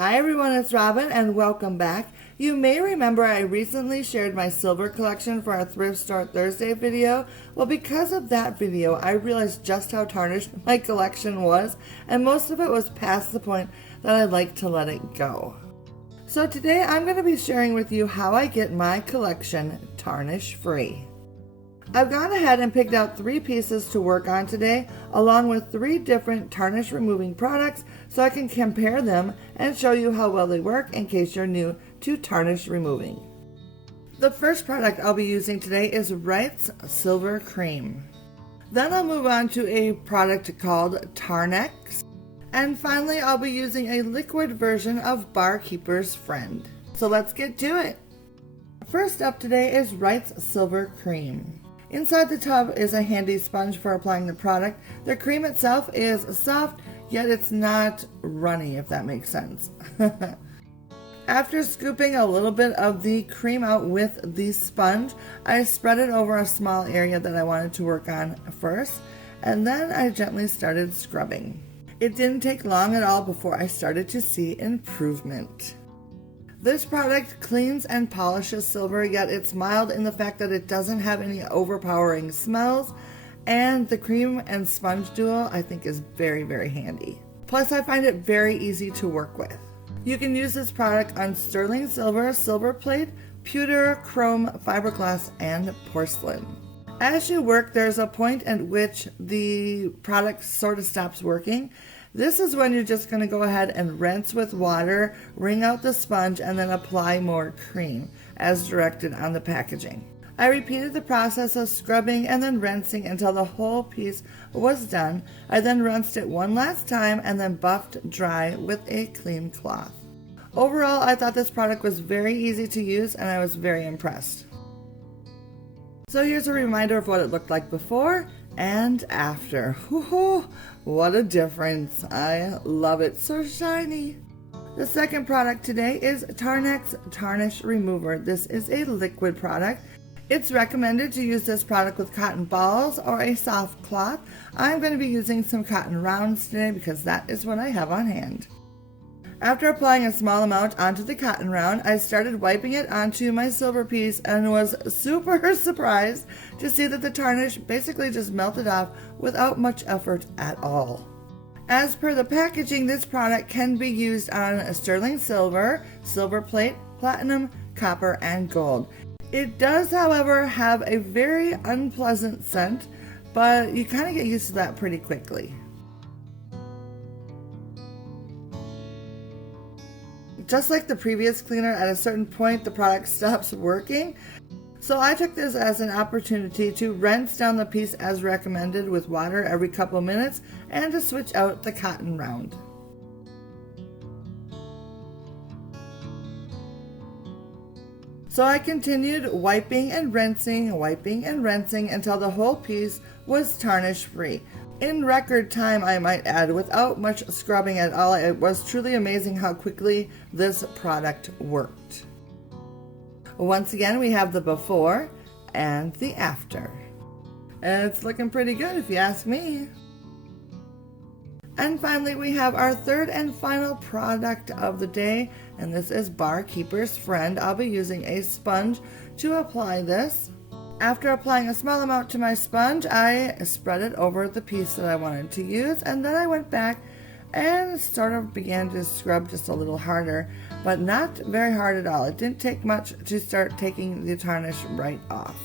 Hi everyone, it's Robin and welcome back. You may remember I recently shared my silver collection for our Thrift Store Thursday video. Well, because of that video, I realized just how tarnished my collection was, and most of it was past the point that I'd like to let it go. So today I'm going to be sharing with you how I get my collection tarnish free. I've gone ahead and picked out 3 pieces to work on today, along with 3 different tarnish removing products, so I can compare them and show you how well they work in case you're new to tarnish removing. The first product I'll be using today is Wrights Silver Cream. Then I'll move on to a product called Tarnished. And finally I'll be using a liquid version of Barkeeper's Friend. So let's get to it. First up today is Wrights Silver Cream. Inside the tub is a handy sponge for applying the product. The cream itself is soft, yet it's not runny, if that makes sense. After scooping a little bit of the cream out with the sponge, I spread it over a small area that I wanted to work on first, and then I gently started scrubbing. It didn't take long at all before I started to see improvement. This product cleans and polishes silver, yet it's mild in the fact that it doesn't have any overpowering smells, and the cream and sponge duo I think is very, very handy. Plus I find it very easy to work with. You can use this product on sterling silver, silver plate, pewter, chrome, fiberglass, and porcelain. As you work, there's a point at which the product sort of stops working. This is when you're just going to go ahead and rinse with water, wring out the sponge, and then apply more cream as directed on the packaging. I repeated the process of scrubbing and then rinsing until the whole piece was done. I then rinsed it one last time and then buffed dry with a clean cloth. Overall, I thought this product was very easy to use and I was very impressed. So here's a reminder of what it looked like before and after. Woohoo! What a difference. I love it. So shiny. The second product today is Tarnished Tarnish Remover. This is a liquid product. It's recommended to use this product with cotton balls or a soft cloth. I'm going to be using some cotton rounds today because that is what I have on hand. After applying a small amount onto the cotton round, I started wiping it onto my silver piece and was super surprised to see that the tarnish basically just melted off without much effort at all. As per the packaging, this product can be used on sterling silver, silver plate, platinum, copper, and gold. It does, however, have a very unpleasant scent, but you kind of get used to that pretty quickly. Just like the previous cleaner, at a certain point the product stops working. So I took this as an opportunity to rinse down the piece as recommended with water every couple minutes and to switch out the cotton round. So I continued wiping and rinsing until the whole piece was tarnish free. In record time, I might add, without much scrubbing at all. It was truly amazing how quickly this product worked. Once again, we have the before and the after. And it's looking pretty good if you ask me. And finally, we have our third and final product of the day, and this is Barkeeper's Friend. I'll be using a sponge to apply this. After applying a small amount to my sponge, I spread it over the piece that I wanted to use, and then I went back and sort of began to scrub just a little harder, but not very hard at all. It didn't take much to start taking the tarnish right off.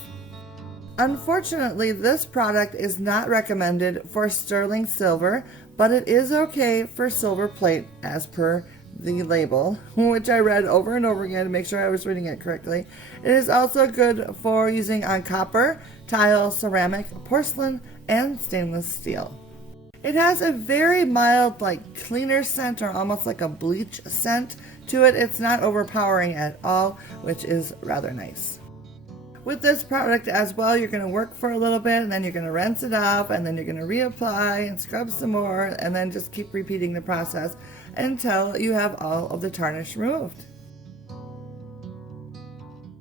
Unfortunately, this product is not recommended for sterling silver, but it is okay for silver plate as per the label, which I read over and over again to make sure I was reading it correctly. It is also good for using on copper, tile, ceramic, porcelain, and stainless steel. It has a very mild, cleaner scent, or almost like a bleach scent to it. It's not overpowering at all, which is rather nice. With this product as well, you're going to work for a little bit, and then you're going to rinse it off, and then you're going to reapply and scrub some more, and then just keep repeating the process until you have all of the tarnish removed.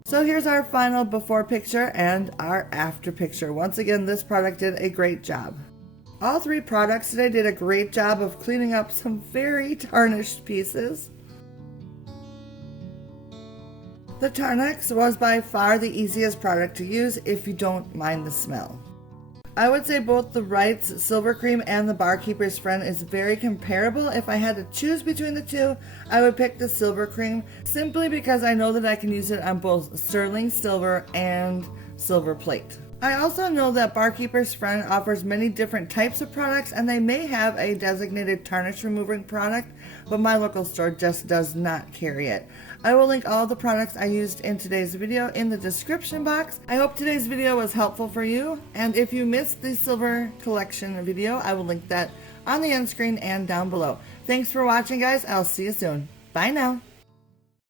So here's our final before picture and our after picture. Once again, this product did a great job. All 3 products today did a great job of cleaning up some very tarnished pieces. The Tarnished was by far the easiest product to use if you don't mind the smell. I would say both the Wrights Silver Cream and the Barkeeper's Friend is very comparable. If I had to choose between the two, I would pick the Silver Cream simply because I know that I can use it on both sterling silver and silver plate. I also know that Barkeeper's Friend offers many different types of products, and they may have a designated tarnish removing product, but my local store just does not carry it. I will link all the products I used in today's video in the description box. I hope today's video was helpful for you, and if you missed the silver collection video, I will link that on the end screen and down below. Thanks for watching, guys. I'll see you soon. Bye now.